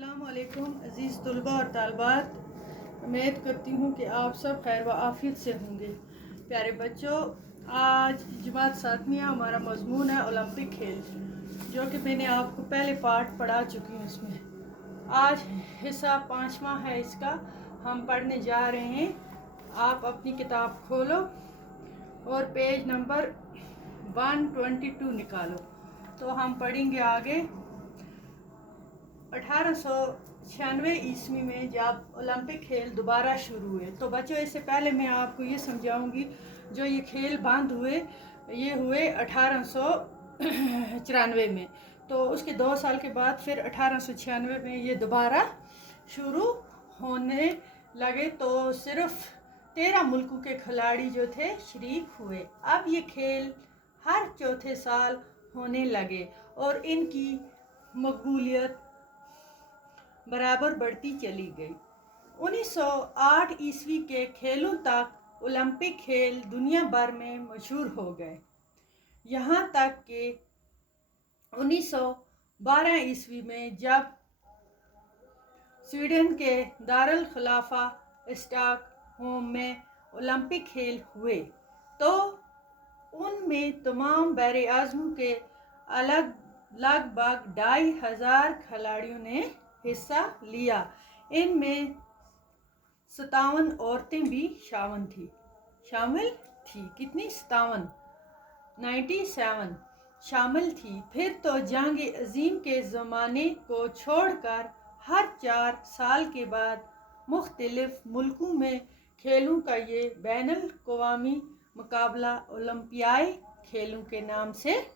अस्सलाम वालेकुम अज़ीज़ तलबा और तालबात, उम्मीद करती हूँ कि आप सब खैर व आफियत से होंगे। प्यारे बच्चों, आज जमात सातवीं हमारा मज़मून है ओलंपिक खेल, जो कि मैंने आपको पहले पार्ट पढ़ा चुकी हूँ। इसमें आज हिस्सा 5वां है इसका, हम पढ़ने जा रहे हैं। आप अपनी किताब खोलो और पेज नंबर 122 निकालो, तो हम पढ़ेंगे आगे। 1896 ईस्वी में जब ओलंपिक खेल दोबारा शुरू हुए, तो बच्चों इससे पहले मैं आपको ये समझाऊंगी, जो ये खेल बंद हुए ये हुए 1894 में। तो उसके 2 साल के बाद फिर 1896 में ये दोबारा शुरू होने लगे। तो सिर्फ 13 मुल्कों के खिलाड़ी जो थे शरीक हुए। अब ये खेल हर चौथे साल होने लगे और इनकी मकबूलियत बराबर बढ़ती चली गई। 1908 ईस्वी के खेलों तक ओलंपिक खेल दुनिया भर में मशहूर हो गए, यहाँ तक कि 1912 ईस्वी में जब स्वीडन के दारुल खिलाफा स्टॉकहोम में ओलंपिक खेल हुए, तो उनमें तमाम बरे आज़मों के लगभग 2500 खिलाड़ियों ने हिस्सा लिया। इनमें 57 औरतें भी शामिल थी। कितनी? 57, 97 शामिल थी। फिर तो जंग अजीम के ज़माने को छोड़कर हर 4 साल के बाद मुख्तलिफ मुल्कों में खेलों का ये बैनुल अक़वामी मुकाबला ओलंपियाई खेलों के नाम से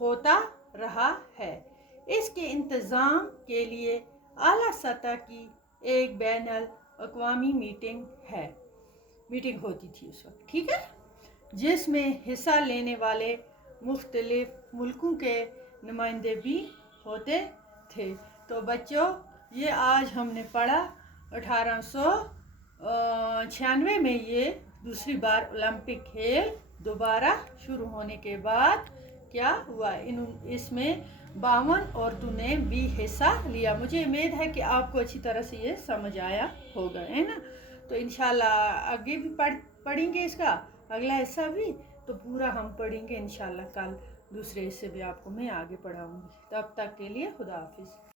होता रहा है। इसके इंतज़ाम के लिए आला सतह की एक बैनुल अक़वामी मीटिंग होती थी उस वक्त, ठीक है, जिसमें हिस्सा लेने वाले मुख्तलिफ मुल्कों के नुमाइंदे भी होते थे। तो बच्चों, ये आज हमने पढ़ा 1896 में ये दूसरी बार ओलंपिक खेल दोबारा शुरू होने के बाद क्या हुआ, इसमें 52 औरतों ने भी हिस्सा लिया। मुझे उम्मीद है कि आपको अच्छी तरह से ये समझ आया होगा, है ना। तो इंशाल्लाह आगे भी पढ़ेंगे इसका अगला हिस्सा भी, तो पूरा हम पढ़ेंगे इंशाल्लाह। कल दूसरे हिस्से भी आपको मैं आगे पढ़ाऊंगी। तब तक के लिए खुदा हाफिज़।